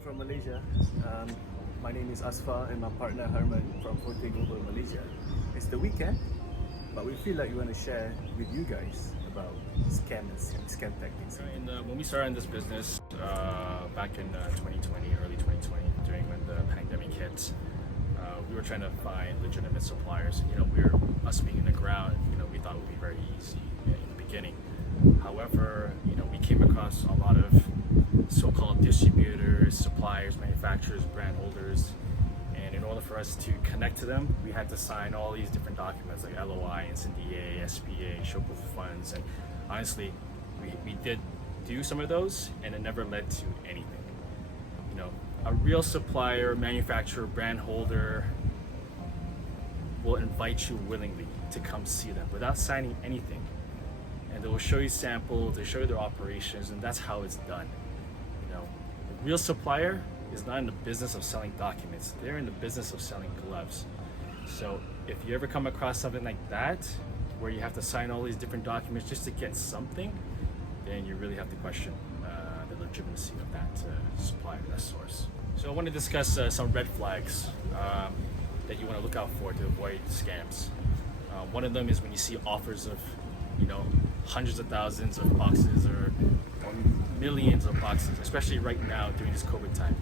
Speaking from Malaysia. My name is Asfa and my partner Herman from Forte Global Malaysia. It's the weekend, but we feel like we want to share with you guys about scams and scam tactics. When we started in this business back in 2020, early 2020, during when the pandemic hit, we were trying to find legitimate suppliers. Us being in the ground, we thought it would be very easy in the beginning. However, we came across a lot of so-called distributors, suppliers, manufacturers, brand holders, and in order for us to connect to them, we had to sign all these different documents like LOI, NDA, SPA, show proof of funds, and honestly, we did do some of those, and it never led to anything. A real supplier, manufacturer, brand holder will invite you willingly to come see them without signing anything, and they will show you samples, they show you their operations, and that's how it's done. A real supplier is not in the business of selling documents, they're in the business of selling gloves. So if you ever come across something like that, where you have to sign all these different documents just to get something, then you really have to question the legitimacy of that supplier, that source. So I want to discuss some red flags that you want to look out for to avoid scams. One of them is when you see offers of, hundreds of thousands of boxes or millions of boxes, especially right now during this COVID time.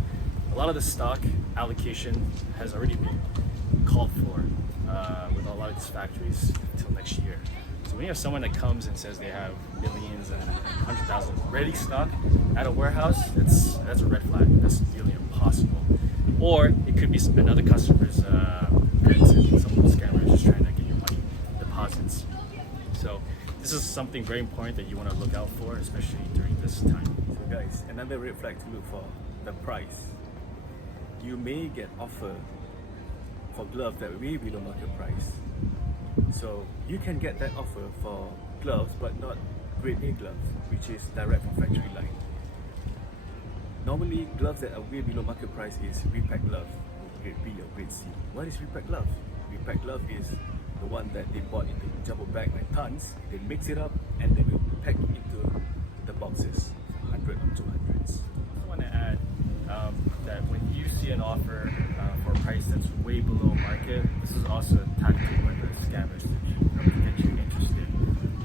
A lot of the stock allocation has already been called for with a lot of these factories until next year. So when you have someone that comes and says they have millions and 100,000 ready stock at a warehouse, that's a red flag. That's nearly impossible. Or it could be another customer's parents and some of those scammers just trying to get your money deposits. So this is something very important that you want to look out for, especially during this time. So guys, another red flag to look for, the price. You may get offer for gloves that way below market price. So you can get that offer for gloves, but not grade A gloves, which is direct from factory line. Normally, gloves that are way below market price is Repack Love, grade B or grade C. What is Repack Love? Repack Love is the one that they bought into jumbo bag like tons, they mix it up and they will pack it into the boxes, 100 or 200s. I want to add that when you see an offer for a price that's way below market, this is also a tactic by the scammers to get you interested.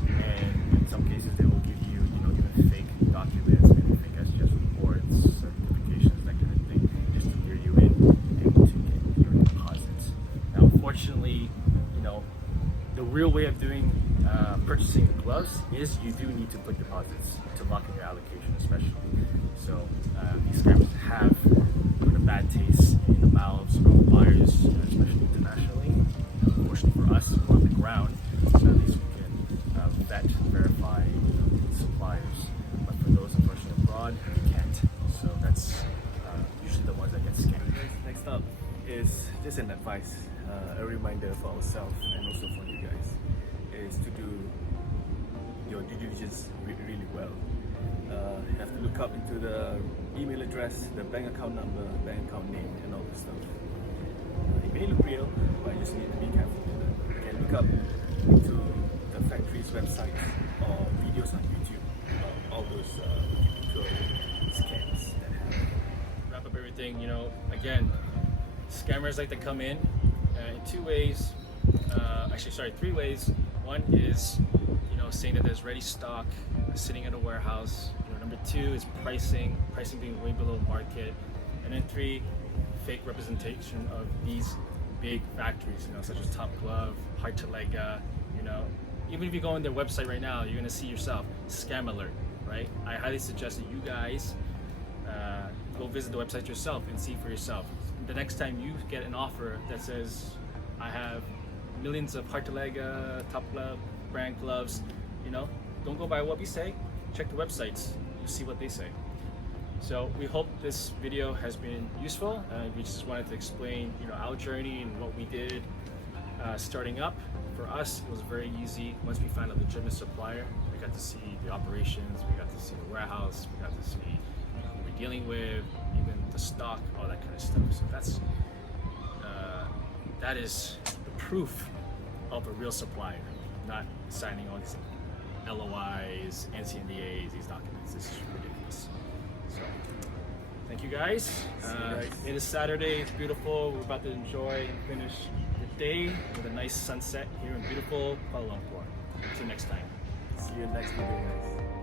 And in some cases, they will give you, even fake documents, maybe fake SGS reports, certifications, that kind of thing, just to lure you in and to get your deposits. Now, unfortunately, the real way of doing purchasing the gloves is you do need to put deposits to lock in your allocation, especially. So these scammers have put a bad taste in the mouths of buyers, especially internationally. Unfortunately for us, we're on the ground, so at least we can vet, verify suppliers. But for those unfortunately abroad, we can't. So that's usually the ones that get scammed. Next up is just an advice, a reminder for ourselves and also for you guys, is to do your due diligence really well. You have to look up into the email address, the bank account number, bank account name, and all this stuff. It may look real, but you just need to be careful with it. You can look up into the factory's websites or videos on YouTube about all those scams that happen. Wrap up everything, again, scammers like to come in two ways, three ways. One is, saying that there's ready stock sitting at a warehouse. Number two is pricing being way below market. And then three, fake representation of these big factories, such as Top Glove, Hartalega, even if you go on their website right now, you're gonna see yourself, scam alert, right? I highly suggest that you guys go visit the website yourself and see for yourself. The next time you get an offer that says, I have millions of Hartalega, Top Glove, brand gloves, don't go by what we say, check the websites, you see what they say. So we hope this video has been useful. We just wanted to explain, our journey and what we did starting up. For us, it was very easy. Once we found a legitimate supplier, we got to see the operations, we got to see the warehouse, we got to see who we're dealing with, even the stock, all that kind of stuff. So that is the proof of a real supplier, not signing all these LOIs, NDAs, these documents. This is ridiculous. So Thank you guys. See you guys. It is Saturday. It's beautiful. We're about to enjoy and finish the day with a nice sunset here in beautiful Kuala Lumpur. Until next time. See you next video, guys.